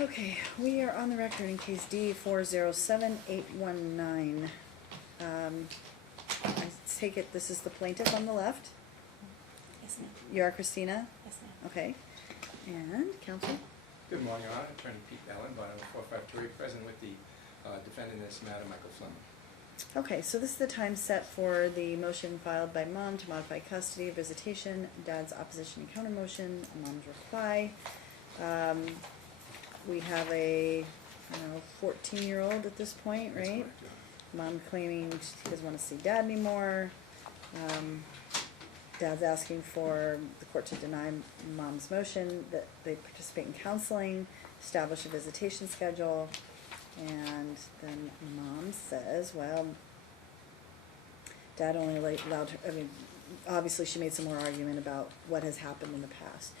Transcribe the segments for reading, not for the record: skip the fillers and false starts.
Okay, we are on the record in case D407819. I take it this is the plaintiff on the left. Yes, ma'am. You are Christina? Yes, ma'am. Okay. And counsel? Good morning, Your Honor. Attorney Pete Allen, bond number 453, present with the defendant in this matter, Michael Fleming. Okay, so this is the time set for the motion filed by mom to modify custody, visitation, dad's opposition and counter motion, mom's reply. We have a, 14-year-old at this point, That's right? correct, Your Honor. Mom claiming she doesn't want to see dad anymore. Dad's asking for the court to deny mom's motion that they participate in counseling, establish a visitation schedule, and then mom says, well, dad only allowed her, obviously she made some more argument about what has happened in the past.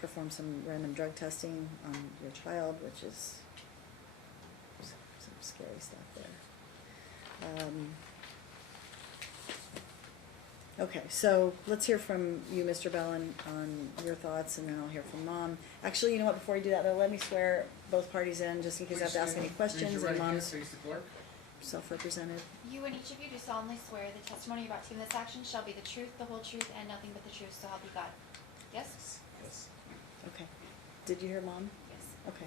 Perform some random drug testing on your child, which is some scary stuff there. Okay, so let's hear from you, Mr. Bellin, on your thoughts, and then I'll hear from mom. Actually, you know what, before you do that, though, let me swear both parties in, just in case I have to ask any questions, and mom's Face the clerk. self-represented. You and each of you do solemnly swear the testimony about to in this action shall be the truth, the whole truth, and nothing but the truth, so help you God. Yes? Yes. Okay. Did you hear mom? Yes. Okay.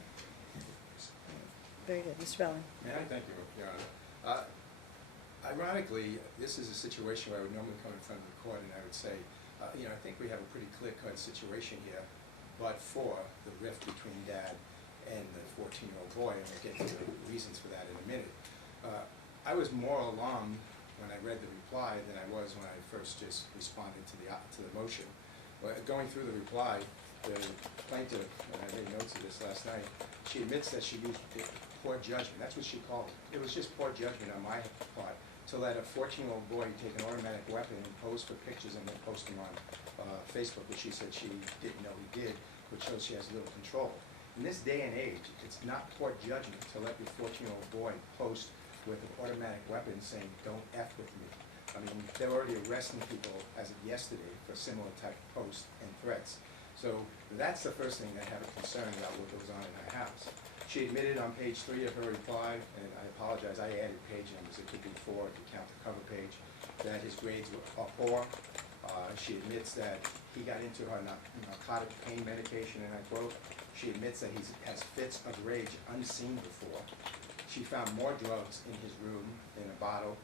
Very good. Mr. Bellin. May I? Thank you, Your Honor. Ironically, this is a situation where I would normally come in front of the court and I would say, I think we have a pretty clear-cut situation here, but for the rift between dad and the 14-year-old boy, and we'll get to the reasons for that in a minute. I was more alarmed when I read the reply than I was when I first just responded to the motion. Going through the reply, the plaintiff, and I made notes of this last night, she admits that she used poor judgment. That's what she called it. It was just poor judgment on my part to let a 14-year-old boy take an automatic weapon and pose for pictures and then post them on Facebook, which she said she didn't know he did, which shows she has little control. In this day and age, it's not poor judgment to let your 14-year-old boy post with an automatic weapon saying, "Don't F with me." I mean, they're already arresting people as of yesterday for similar type posts and threats. So that's the first thing I have a concern about what goes on in her house. She admitted on page 3 of her reply, and I apologize, I added page numbers, it could be 4 if you count the cover page, that his grades are poor. She admits that he got into her narcotic pain medication, and I quote, she admits that he has fits of rage unseen before. She found more drugs in his room in a bottle.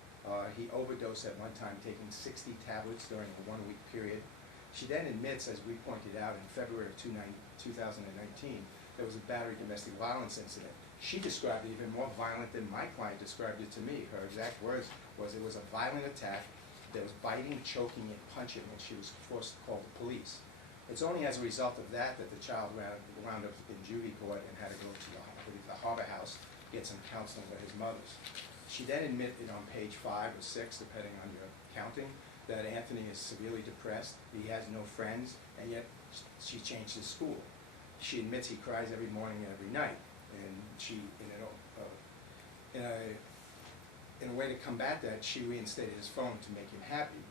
He overdosed at one time, taking 60 tablets during a 1-week period. She then admits, as we pointed out in February of 2019, there was a battery domestic violence incident. She described it even more violent than my client described it to me. Her exact words was it was a violent attack. There was biting, choking, and punching when she was forced to call the police. It's only as a result of that that the child wound up in juvie court and had to go to the Harbor House, get some counseling by his mother's. She then admitted on page 5 or 6, depending on your counting, that Anthony is severely depressed, he has no friends, and yet she changed his school. She admits he cries every morning and every night, and she, in a way to combat that, she reinstated his phone to make him happy,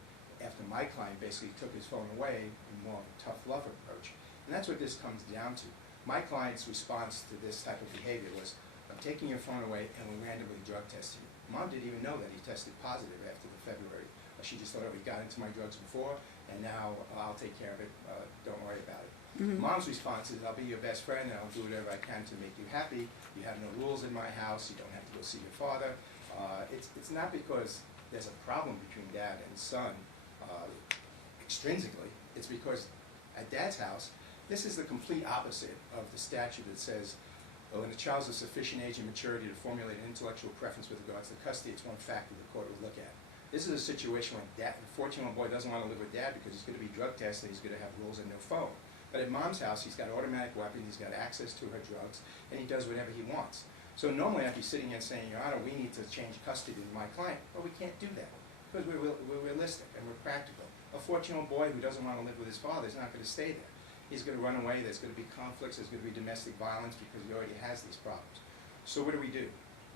after my client basically took his phone away in more of a tough love approach. And that's what this comes down to. My client's response to this type of behavior was, I'm taking your phone away and we randomly drug tested you. Mom didn't even know that he tested positive after the February. She just thought, oh, he got into my drugs before, and now I'll take care of it, don't worry about it. Mm-hmm. Mom's response is, I'll be your best friend and I'll do whatever I can to make you happy. You have no rules in my house, you don't have to go see your father. It's not because there's a problem between dad and son extrinsically, it's because at dad's house, this is the complete opposite of the statute that says, when a child's of sufficient age and maturity to formulate an intellectual preference with regards to custody, it's one factor the court would look at. This is a situation when the 14-year-old boy doesn't want to live with dad because he's going to be drug tested, he's going to have rules and no phone. But at mom's house, he's got an automatic weapon, he's got access to her drugs, and he does whatever he wants. So normally I'd be sitting here saying, Your Honor, we need to change custody to my client. But we can't do that because we're realistic and we're practical. A 14-year-old boy who doesn't want to live with his father is not going to stay there. He's going to run away, there's going to be conflicts, there's going to be domestic violence because he already has these problems. So what do we do?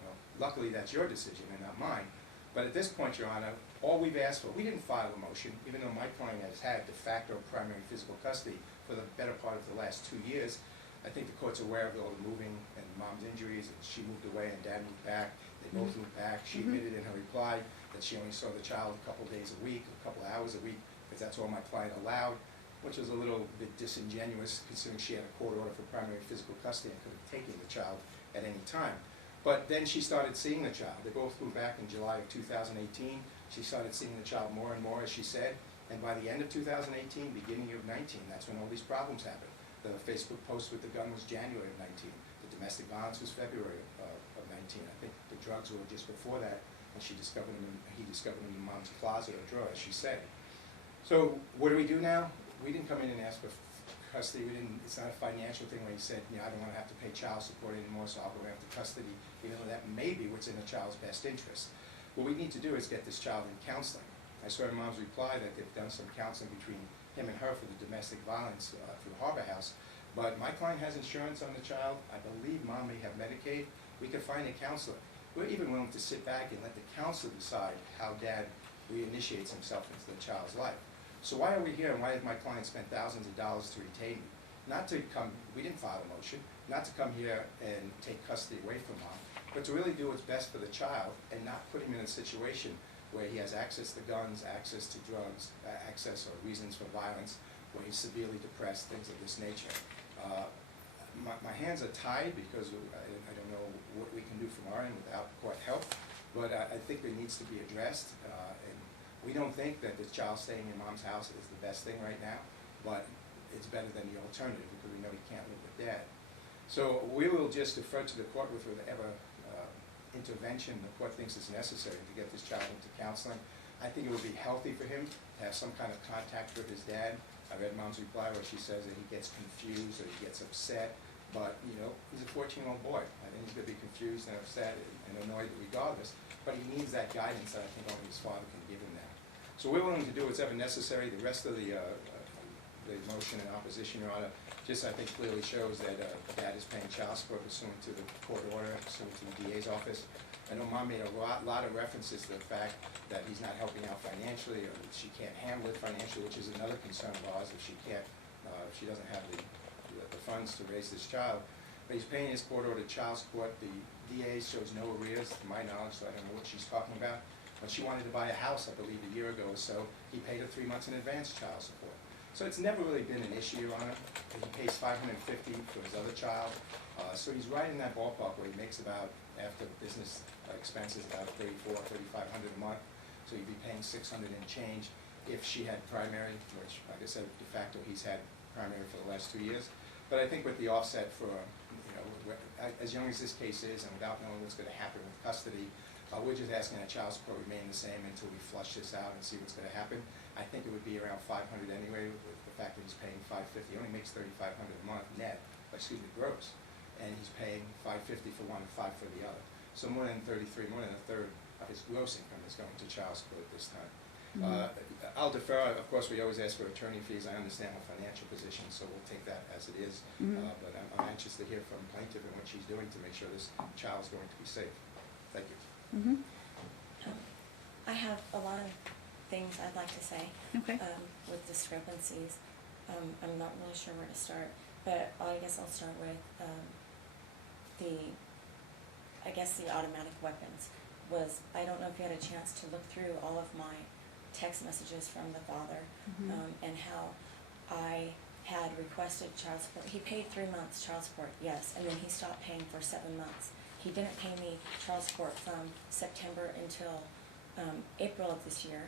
Well, luckily that's your decision and not mine. But at this point, Your Honor, all we've asked for, we didn't file a motion, even though my client has had de facto primary physical custody for the better part of the last 2 years. I think the court's aware of all the moving and mom's injuries, and she moved away and dad moved back. They both moved back. She admitted in her reply that she only saw the child a couple days a week, a couple hours a week, because that's all my client allowed, which was a little bit disingenuous considering she had a court order for primary physical custody and could have taken the child at any time. But then she started seeing the child. They both moved back in July of 2018. She started seeing the child more and more, as she said, and by the end of 2018, beginning of 19, that's when all these problems happened. The Facebook post with the gun was January of 19. The domestic violence was February of 19. I think the drugs were just before that, and he discovered them in mom's closet or drawer, as she said. So what do we do now? We didn't come in and ask for custody. It's not a financial thing where he said, I don't want to have to pay child support anymore, so I'll go after custody, even though that may be what's in the child's best interest. What we need to do is get this child in counseling. I saw in mom's reply that they've done some counseling between him and her for the domestic violence through Harbor House, but my client has insurance on the child. I believe mom may have Medicaid. We could find a counselor. We're even willing to sit back and let the counselor decide how dad reinitiates himself into the child's life. So why are we here, and why has my client spent thousands of dollars to retain me? Not to come, we didn't file a motion, not to come here and take custody away from mom, but to really do what's best for the child and not put him in a situation where he has access to guns, access to drugs, access or reasons for violence, where he's severely depressed, things of this nature. My hands are tied because I don't know what we can do from our end without court help, but I think it needs to be addressed. And we don't think that the child staying in mom's house is the best thing right now, but it's better than the alternative because we know he can't live with dad. So we will just defer to the court with whatever intervention the court thinks is necessary to get this child into counseling. I think it would be healthy for him to have some kind of contact with his dad. I read mom's reply where she says that he gets confused or he gets upset, but he's a 14-year-old boy. I think he's going to be confused and upset and annoyed regardless, but he needs that guidance that I think only his father can give him now. So we're willing to do whatever necessary. The rest of the motion in opposition, Your Honor, just I think clearly shows that dad is paying child support pursuant to the court order, pursuant to the DA's office. I know mom made a lot of references to the fact that he's not helping out financially, or that she can't handle it financially, which is another concern of ours if she can't, if she doesn't have the funds to raise this child. But he's paying his court-ordered child support. The DA shows no arrears, to my knowledge, so I don't know what she's talking about. When she wanted to buy a house, I believe a year ago or so, he paid her 3 months in advance child support. So it's never really been an issue, Your Honor. He pays $550 for his other child. So he's right in that ballpark where he makes about, after business expenses, about $3,400, $3,500 a month. So he'd be paying $600 and change if she had primary, which, like I said, de facto he's had primary for the last 2 years. But I think with the offset for, as young as this case is and without knowing what's going to happen with custody, we're just asking that child support remain the same until we flush this out and see what's going to happen. I think it would be around $500 anyway, with the fact that he's paying $550. He only makes $3,500 a month net, gross, and he's paying $550 for one and $5 for the other. So more than 33, more than a third of his gross income is going to child support at this time. I'll defer. Of course, we always ask for attorney fees. I understand the financial position, so we'll take that as it is. But I'm anxious to hear from plaintiff and what she's doing to make sure this child is going to be safe. Thank you. I have a lot of things I'd like to say Okay. with discrepancies. I'm not really sure where to start, but I guess I'll start with the automatic weapons. I don't know if you had a chance to look through all of my text messages from the father and how I had requested child support. He paid 3 months child support, yes, and then he stopped paying for 7 months. He didn't pay me child support from September until April of this year,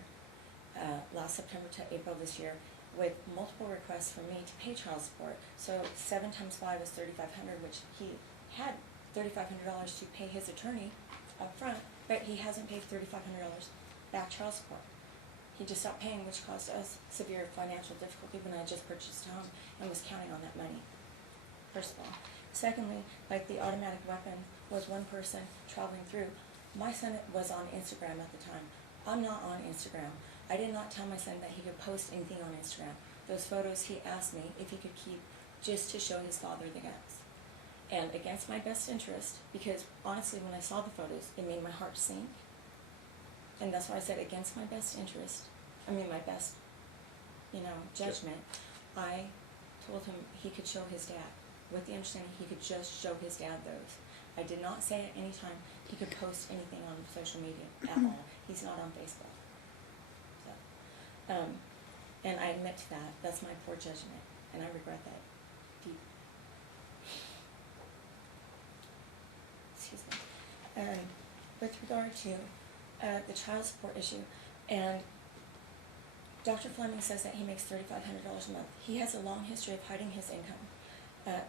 last September to April this year, with multiple requests for me to pay child support. So 7 times 5 is $3,500, which he had $3,500 to pay his attorney up front, but he hasn't paid $3,500 back child support. He just stopped paying, which caused us severe financial difficulty when I just purchased a home and was counting on that money, first of all. Secondly, like the automatic weapon was one person traveling through. My son was on Instagram at the time. I'm not on Instagram. I did not tell my son that he could post anything on Instagram. Those photos he asked me if he could keep just to show his father the guns. And against my best interest, because honestly when I saw the photos, it made my heart sink. and that's why I said against my best interest, my best, judgment, I told him he could show his dad, with the understanding he could just show his dad those. I did not say at any time he could post anything on social media at all. He's not on Facebook. So, and I admit to that. That's my poor judgment, and I regret that deep. Excuse me. With regard to the child support issue, and Dr. Fleming says that he makes $3,500 a month. He has a long history of hiding his income,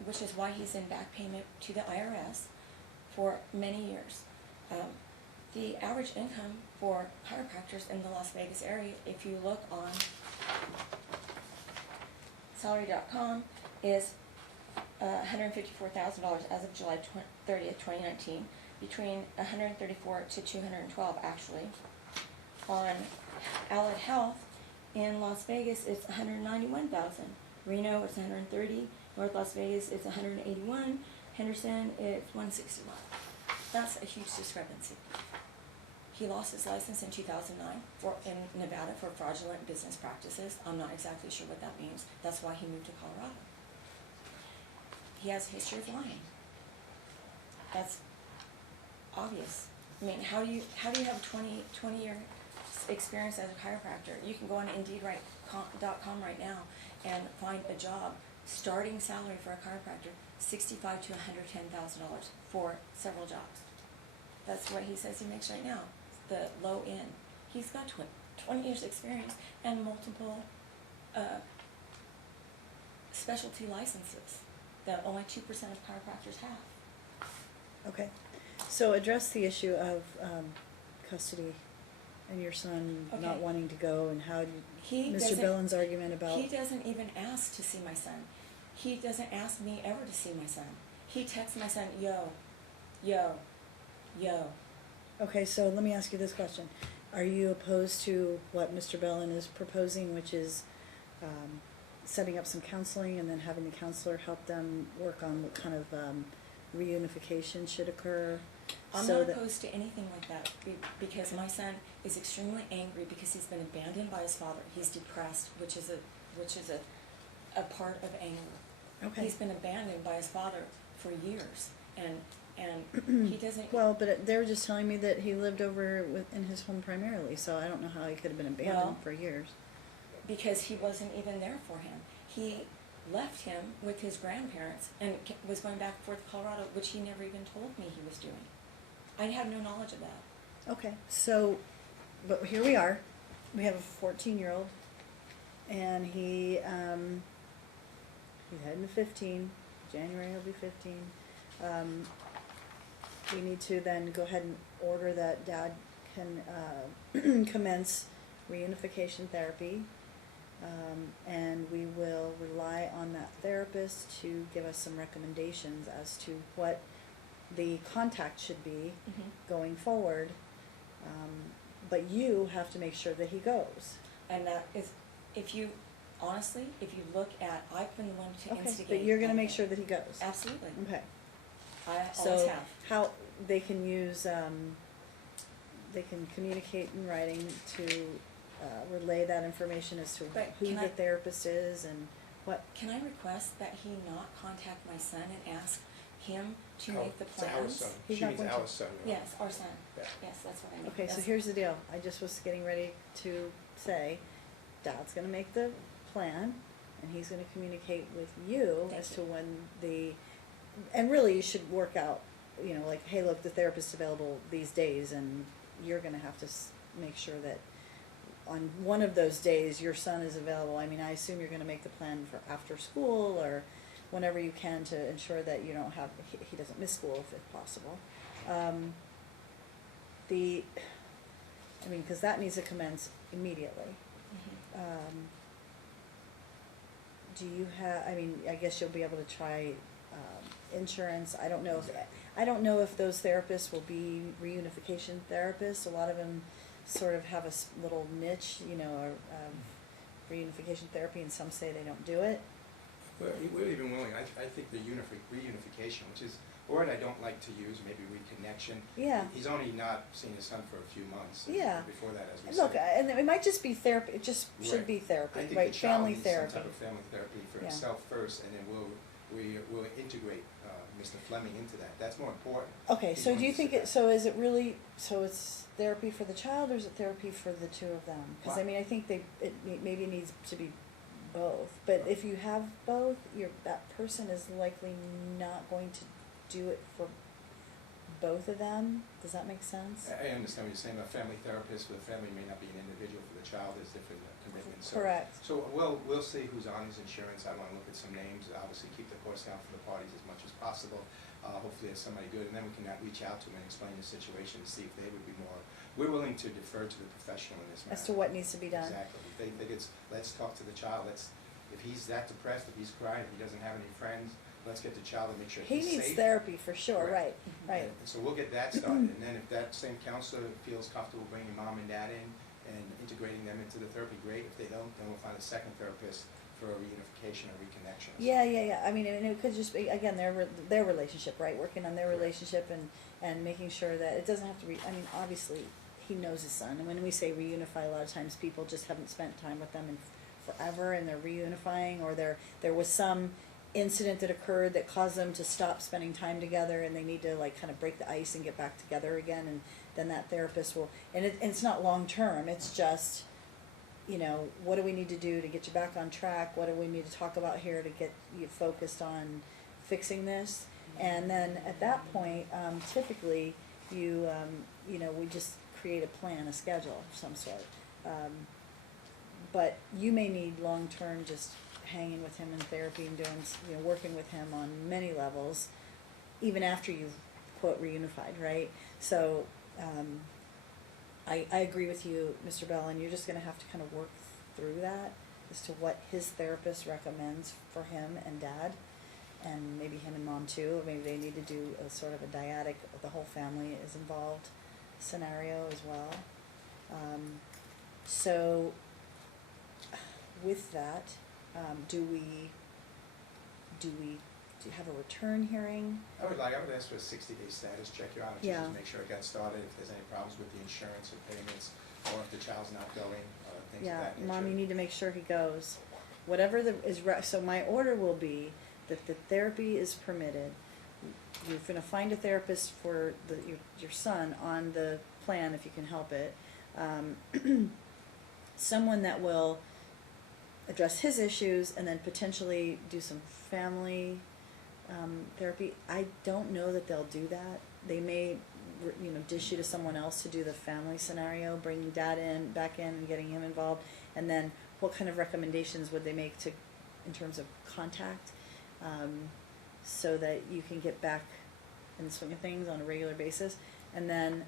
which is why he's in back payment to the IRS for many years. The average income for chiropractors in the Las Vegas area, if you look on salary.com, is $154,000 as of July 30th, 2019, between 134 to 212 actually. On Allied Health in Las Vegas, it's 191,000. Reno, it's 130. North Las Vegas, it's 181. Henderson, it's 161. That's a huge discrepancy. He lost his license in 2009 in Nevada for fraudulent business practices. I'm not exactly sure what that means. That's why he moved to Colorado. He has a history of lying. That's obvious. How do you have 20 year experience as a chiropractor? You can go on Indeed.com right now and find a job. Starting salary for a chiropractor, $65,000 to $110,000 for several jobs. That's what he says he makes right now, the low end. He's got 20 years experience and multiple specialty licenses that only 2% of chiropractors have. Okay, so address the issue of custody and your son not Okay. wanting to go, and how Mr. Bellin's argument about... He doesn't even ask to see my son. He doesn't ask me ever to see my son. He texts my son, yo. Okay, so let me ask you this question. Are you opposed to what Mr. Bellin is proposing, which is setting up some counseling and then having the counselor help them work on what kind of reunification should occur? I'm so not that... opposed to anything like that because my son is extremely angry because he's been abandoned by his father. He's depressed, which is a part of anger. Okay. He's been abandoned by his father for years, and he doesn't. Well, but they were just telling me that he lived over in his home primarily, so I don't know how he could have been abandoned for years. Because he wasn't even there for him. He left him with his grandparents and was going back and forth to Colorado, which he never even told me he was doing. I had no knowledge of that. Okay, so, but here we are. We have a 14-year-old, and he's heading to 15. January he'll be 15. We need to then go ahead and order that Dad can commence reunification therapy, and we will rely on that therapist to give us some recommendations as to what the contact should be going forward. But you have to make sure that he goes. And that is, if you look at, I've been the one to instigate. But you're going to make sure that he goes. Absolutely. Okay. I always So have. how they can use, they can communicate in writing to relay that information as to But who can the I- therapist is and what. Can I request that he not contact my son and ask him to Oh, make the it's our plans? son. He's She not means going to. our son. right? Yes, our son. Yeah. Yes, that's what I mean. Okay, so That's- here's the deal. I just was getting ready to say, Dad's gonna make the plan, and he's gonna communicate with you Thank as you. to when and really you should work out, like, hey, look, the therapist's available these days, and you're gonna have to make sure that on one of those days your son is available. I mean, I assume you're gonna make the plan for after school or whenever you can to ensure that you don't have, he doesn't miss school if possible. Because that needs to commence immediately. Mhm. Do you have, I guess you'll be able to try insurance. I don't know if those therapists will be reunification therapists. A lot of them sort of have a little niche, reunification therapy, and some say they don't do it. We're even willing, I think the reunification, which is word I don't like to use, maybe reconnection. Yeah. He's only not seen his son for a few months. And Yeah. before that, as we Look, said. and it might just be therapy, it just should Right. be therapy, I think right, the child family needs therapy. some type of family therapy for Yeah. himself first, and then we'll integrate Mr. Fleming into that. That's more important. Okay, He's so going do you to think sit it, so is it really, so it's therapy for the child, or is it therapy for the two of them? Cause I Well- mean, I think maybe needs to be both, but if you have both, that person is likely not going to do it for both of them. Does that make sense? I understand what you're saying. A family therapist for the family may not be an individual. For the child, there's different commitments. So, Correct. So we'll see who's on his insurance. I want to look at some names. Obviously, keep the cost down for the parties as much as possible. Hopefully, there's somebody good, and then we can reach out to them and explain the situation and see if they would be more. We're willing to defer to the professional in this matter. As to what needs to be done. Exactly. If they think it's, let's talk to the child. If he's that depressed, if he's crying, if he doesn't have any friends, let's get the child and make sure He he's safe. needs therapy for sure, right, Correct. right. And so we'll get that started, and then if that same counselor feels comfortable bringing mom and dad in and integrating them into the therapy, great. If they don't, then we'll find a second therapist for a reunification or reconnection. Yeah. I mean, and it could just be, again, their relationship, right? Working on their Correct. relationship and making sure that it doesn't have to be, I mean, obviously, he knows his son. And when we say reunify, a lot of times people just haven't spent time with them in forever and they're reunifying, or there was some incident that occurred that caused them to stop spending time together and they need to like kind of break the ice and get back together again, and then that therapist will, and it's not long term, it's just, you know, what do we need to do to get you back on track? What do we need to talk about here to get you focused on fixing this? And then at that point, typically, you know, we just create a plan, a schedule of some sort. But you may need long-term just hanging with him in therapy and doing, you know, working with him on many levels, even after you've, quote, reunified, right? So, I agree with you, Mr. Bell, and you're just gonna have to kind of work through that as to what his therapist recommends for him and dad, and maybe him and mom too, or maybe they need to do a sort of a dyadic, the whole family is involved scenario as well. So, with that, do you have a return hearing? I would ask for a 60-day status check, Your Honor, Yeah. just to make sure it got started, if there's any problems with the insurance or payments, or if the child's not going, things of Yeah, that nature. Mom, you need to make sure he goes. Whatever so my order will be that the therapy is permitted. You're gonna find a therapist for your son on the plan if you can help it. Someone that will address his issues and then potentially do some family therapy. I don't know that they'll do that. They may, you know, dish you to someone else to do the family scenario, bring dad back in and getting him involved, and then what kind of recommendations would they make in terms of contact, so that you can get back in the swing of things on a regular basis, and then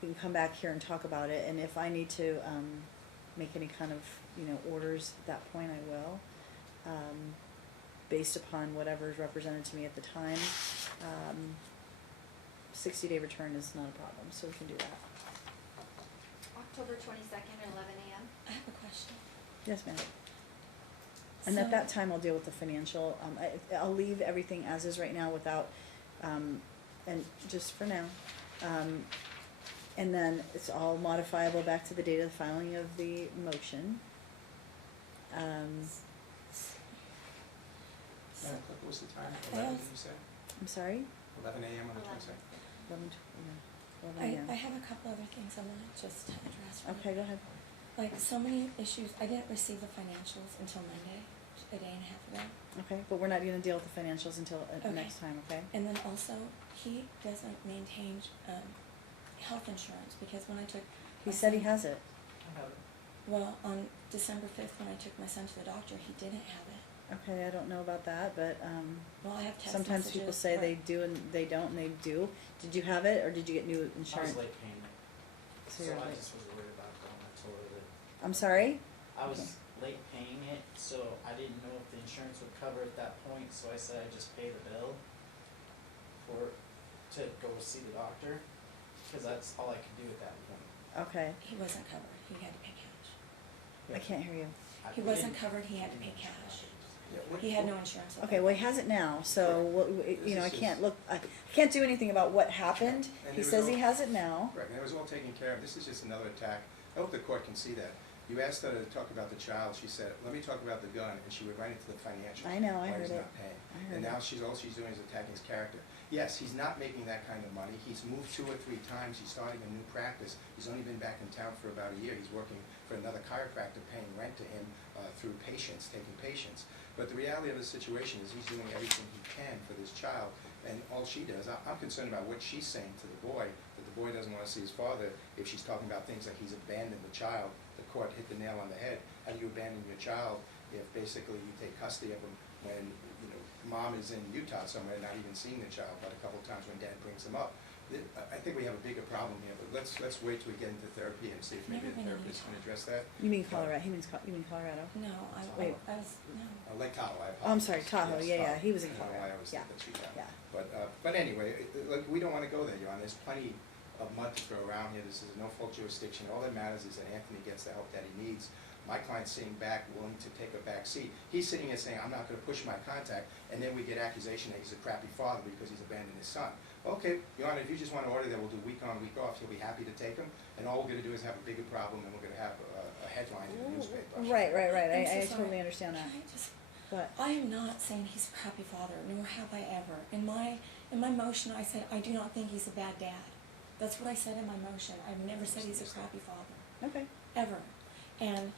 we can come back here and talk about it, and if I need to make any kind of, you know, orders at that point, I will, based upon whatever's represented to me at the time. 60-day return is not a problem, so we can do that. October 22nd at 11 a.m. I have a question. Yes, ma'am. And at So- that time, I'll deal with the financial, I'll leave everything as is right now without, and just for now. And then it's all modifiable back to the date of the filing of the motion. What was the time? I 11, have- you said? I'm sorry? 11 a.m. on the 11. 22nd? 11 I a.m. have a couple other things I wanna just address. really Okay, go ahead. Like, so many issues, I didn't receive the financials until Monday, a day and a half ago. Okay, but we're not gonna deal with the financials until Okay. next time, okay? And then also, he doesn't maintain, health insurance, because when I took. He my said he son- has it. Well, on December 5th, when I took my son to the doctor, he didn't have it. Okay, I don't know about that, but, Well, I have text sometimes people messages say where- they do and they don't, and they do. Did you have it, or did you get new I insurance? was late paying it, So so you're I late. just was worried about going. I told her that I'm sorry? I was Okay. late paying it, so I didn't know if the insurance would cover at that point, so I said I'd just pay the bill to go see the doctor, cause that's all I could do at that point. Okay, He wasn't covered, he had to pay cash. I can't hear you. He wasn't covered, he had to pay cash. Yeah, what- He had no insurance. at Okay, that well, he point. has it now, so, you know, I This is can't just- look, I can't do anything about what happened. And He it was says he all- has it now. Right, and it was all taken care of. This is just another attack. I hope the court can see that. You asked her to talk about the child, she said, let me talk about the gun, and she went right into the financial. I know, I why heard he's it. not paying. I heard And now it. all she's doing is attacking his character. Yes, he's not making that kind of money. He's moved 2 or 3 times. He's starting a new practice. He's only been back in town for about a year. He's working for another chiropractor, paying rent to him through patients, taking patients. But the reality of the situation is he's doing everything he can for this child, and all she does, I'm concerned about what she's saying to the boy, that the boy doesn't want to see his father if she's talking about things like he's abandoned the child. The court hit the nail on the head. How do you abandon your child if basically you take custody of him when, you know, mom is in Utah somewhere, not even seeing the child, but a couple of times when dad brings him up? I think we have a bigger problem here, but let's wait till we get into therapy and see if maybe Never the been in therapist can Utah. address that. You mean Colorado, you mean Colorado? No, Wait. I was, no. Lake Tahoe, I apologize. Oh, I'm sorry, Tahoe, Yes, yeah, he was in I don't know Colorado, why I always yeah, think that's Utah. yeah. But anyway, look, we don't wanna go there, Your Honor. There's plenty of mud to throw around here. This is a no-fault jurisdiction. All that matters is that Anthony gets the help that he needs. My client's sitting back, willing to take a back seat. He's sitting here saying, I'm not gonna push my contact, and then we get accusation that he's a crappy father because he's abandoned his son. Okay, Your Honor, if you just wanna order that, we'll do week on, week off. He'll be happy to take him, and all we're gonna do is have a bigger problem, and we're gonna have a headline in the newspaper. Right, I'm so I sorry. totally understand that, Can I just, but, I am not saying he's a crappy father, nor have I ever. In my motion, I said, I do not think he's a bad dad. That's what I said in my motion. I've never said he's a crappy father, okay. ever. And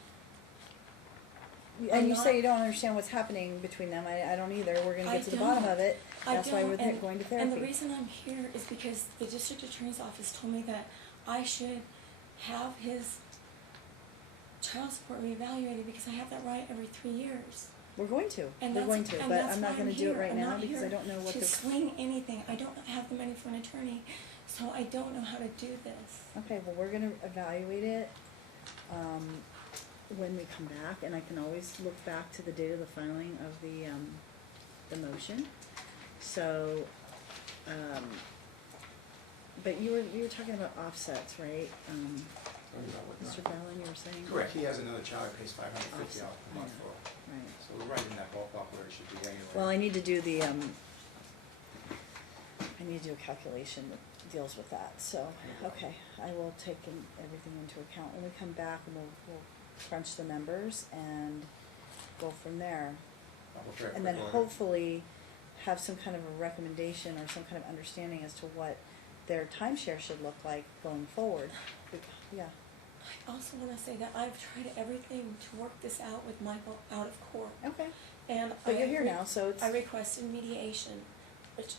And you not- say you don't understand what's happening between them, I don't either, we're gonna I get to the bottom don't. of it, I that's why don't, we're and- going to And the therapy. reason I'm here is because the district attorney's office told me that I should have his child support reevaluated because I have that right every 3 years. We're going to, And we're that's, going to, and but that's I'm why not gonna I'm do it here. right I'm now not because I here don't know what to the, swing anything. I don't have the money for an attorney, so I don't know how to do this. okay, well, we're gonna evaluate it, when we come back, and I can always look back to the date of the filing of the motion. So, but you were talking about offsets, right? Mr. Ballin, you were saying? Correct, he has another child that pays $550 a month for, Right. so we're right in that ballpark where it should be anyway. Well, I need to do the, I need to do a calculation that deals with that, so, okay, I will take everything into account. When we come back, and we'll crunch the numbers and go from there. I'll prepare a And then quick order. hopefully have some kind of a recommendation or some kind of understanding as to what their timeshare should look like going forward. Yeah, I also want to say that I've tried everything to work this out with Michael out of court. okay, And but you're here now, so it's, I requested mediation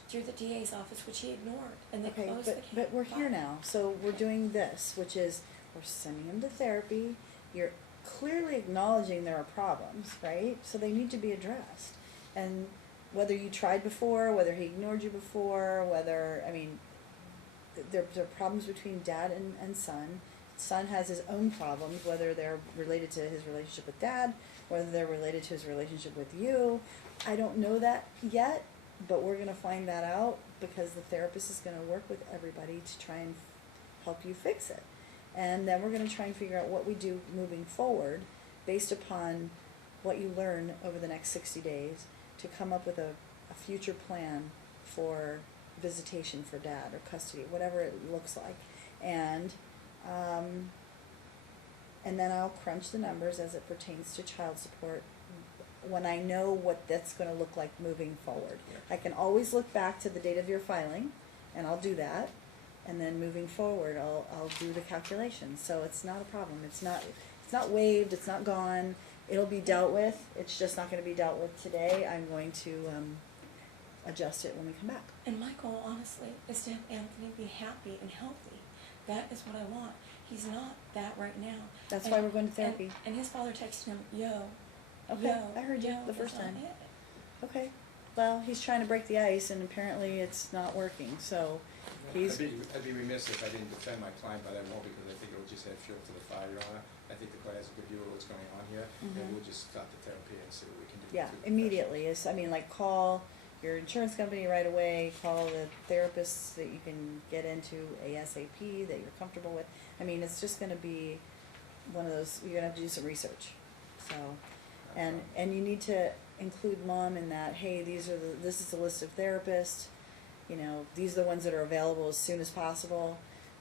through the DA's office, which he ignored, and they okay, closed the case. but we're here now, so we're doing this, which is, we're sending them to therapy. You're clearly acknowledging there are problems, right? So they need to be addressed. And whether you tried before, whether he ignored you before, whether, I mean, there are problems between dad and son. Son has his own problems, whether they're related to his relationship with dad, whether they're related to his relationship with you. I don't know that yet, but we're gonna find that out because the therapist is gonna work with everybody to try and help you fix it. And then we're gonna try and figure out what we do moving forward based upon what you learn over the next 60 days to come up with a future plan for visitation for dad or custody, whatever it looks like. And then I'll crunch the numbers as it pertains to child support when I know what that's gonna look like moving forward. Yeah. I can always look back to the date of your filing, and I'll do that. And then moving forward, I'll do the calculations. So it's not a problem. It's not waived, it's not gone. It'll be dealt with. It's just not gonna be dealt with today. I'm going to adjust it when we come back. And my goal, honestly, is to have Anthony be happy and healthy. That is what I want. He's not that right now. That's And- why we're going to therapy. And his father texted him, yo, Okay, yo, I heard you yo, the first that's not time. it. Okay, well, he's trying to break the ice and apparently it's not working, so he's, I'd be remiss if I didn't defend my client, but I won't because I think it will just add fuel to the fire, Your Honor. I think the court has a good view of what's going on here, and Mhm. we'll just start the therapy and see what we can do. yeah, through the immediately, I mean, like, call your insurance company right away, call the therapists that you can get into ASAP, that you're comfortable with. I mean, it's just gonna be one of those, you're gonna have to do some research, so. professional. And you need to include mom in that, hey, this is the list of therapists, you know, these are the ones that are available as soon as possible.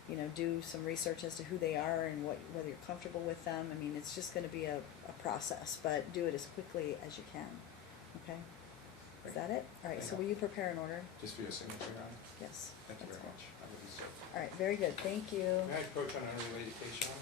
You know, do some research as to who they are and whether you're comfortable with them. I mean, it's just gonna be a process, but do it as quickly as you can, okay? Is that it? All right, so will you prepare an order? Just for your signature on it? Yes. Thank you that's very fine. much. I will do so. All right, very good, thank you. May I approach on an unrelated case, Sean?